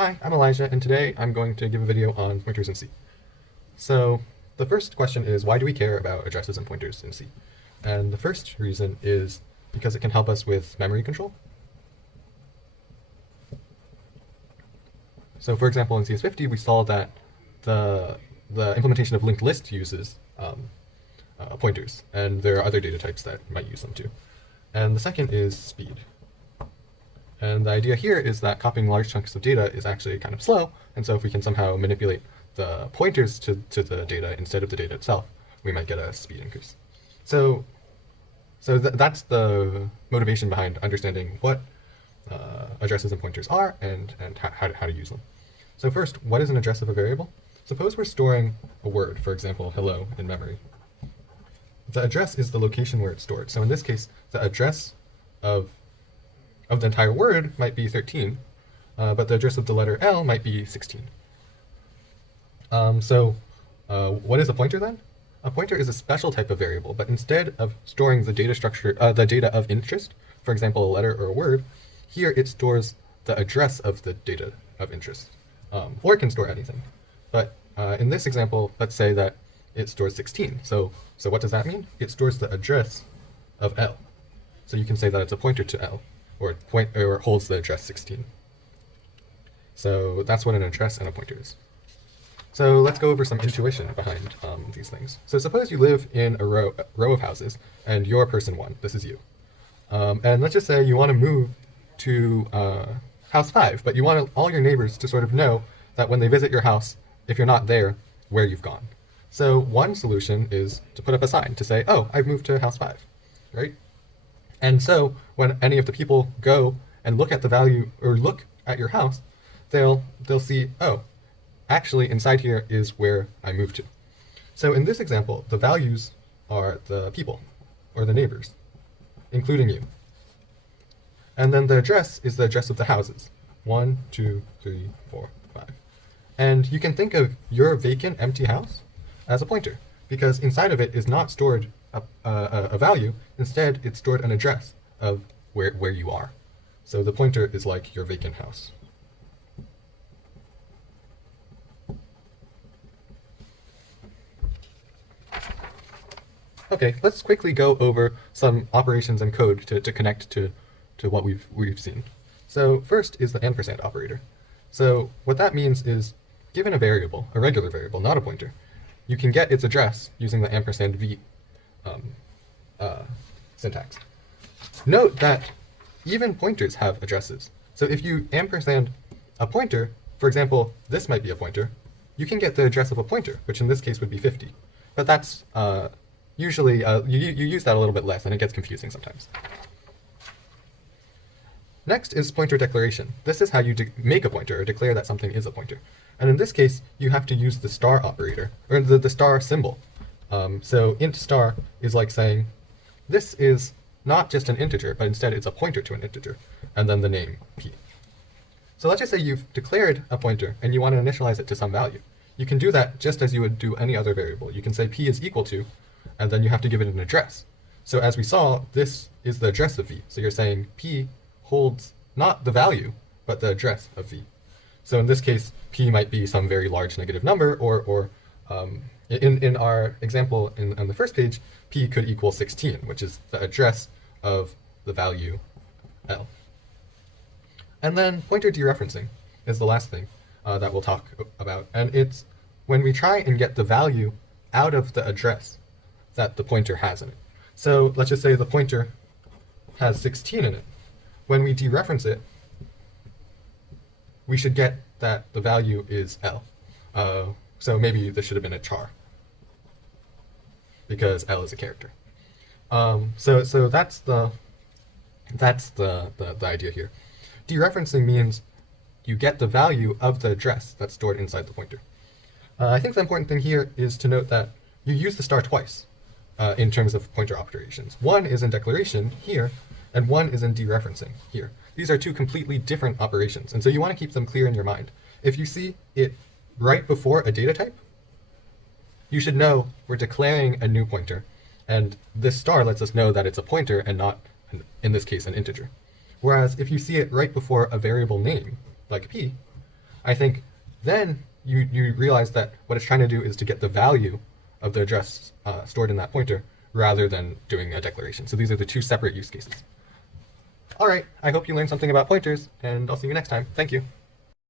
Hi, I'm Elijah, and today I'm going to give a video on pointers in C. So the first question is, why do we care about addresses and pointers in C? And the first reason is because it can help us with memory control. So for example, in CS50, we saw that the implementation of linked list uses pointers, and there are other data types that might use them too. And the second is speed. And the idea here is that copying large chunks of data is actually kind of slow, and so if we can somehow manipulate the pointers to the data instead of the data itself, we might get a speed increase. So that's the motivation behind understanding what addresses and pointers are and how to use them. So first, what is an address of a variable? Suppose we're storing a word, for example, hello, in memory. The address is the location where it's stored. So in this case, the address of the entire word might be 13, but the address of the letter L might be 16. What is a pointer then? A pointer is a special type of variable, but instead of storing the data structure, the data of interest, for example, a letter or a word, here it stores the address of the data of interest, or it can store anything. But in this example, let's say that it stores 16. So what does that mean? It stores the address of L. So you can say that it's a pointer to L, or it holds the address 16. So that's what an address and a pointer is. So let's go over some intuition behind these things. So suppose you live in a row of houses, and you're person 1. This is you. And let's just say you want to move to house 5, but you want all your neighbors to sort of know that when they visit your house, if you're not there, where you've gone. So one solution is to put up a sign to say, oh, I've moved to house 5, right? And so when any of the people go and look at the value or look at your house, they'll see, oh, actually inside here is where I moved to. So in this example, the values are the people or the neighbors, including you. And then the address is the address of the houses. 1, 2, 3, 4, 5. And you can think of your vacant empty house as a pointer, because inside of it is not stored a value. Instead, it's stored an address of where you are. So the pointer is like your vacant house. Okay, let's quickly go over some operations and code to connect to what we've seen. So first is the ampersand operator. So what that means is, given a variable, a regular variable, not a pointer, you can get its address using the ampersand v syntax. Note that even pointers have addresses. So if you ampersand a pointer, for example, this might be a pointer, you can get the address of a pointer, which in this case would be 50. But that's usually, you use that a little bit less, and it gets confusing sometimes. Next is pointer declaration. This is how you make a pointer or declare that something is a pointer. And in this case, you have to use the star operator, or the star symbol. So int star is like saying, this is not just an integer, but instead it's a pointer to an integer, and then the name p. So let's just say you've declared a pointer and you want to initialize it to some value. You can do that just as you would do any other variable. You can say p is equal to, and then you have to give it an address. So as we saw, this is the address of v. So you're saying p holds not the value, but the address of v. So in this case, p might be some very large negative number, or in our example on the first page, p could equal 16, which is the address of the value L. And then pointer dereferencing is the last thing that we'll talk about. And it's when we try and get the value out of the address that the pointer has in it. So let's just say the pointer has 16 in it. When we dereference it, we should get that the value is L. So maybe this should have been a char, because L is a character. So that's the idea here. Dereferencing means you get the value of the address that's stored inside the pointer. I think the important thing here is to note that you use the star twice in terms of pointer operations. One is in declaration here, and one is in dereferencing here. These are two completely different operations, and so you want to keep them clear in your mind. If you see it right before a data type, you should know we're declaring a new pointer, and this star lets us know that it's a pointer and not, in this case, an integer. Whereas if you see it right before a variable name, like p, I think then you realize that what it's trying to do is to get the value of the address stored in that pointer rather than doing a declaration. So these are the two separate use cases. All right, I hope you learned something about pointers, and I'll see you next time. Thank you.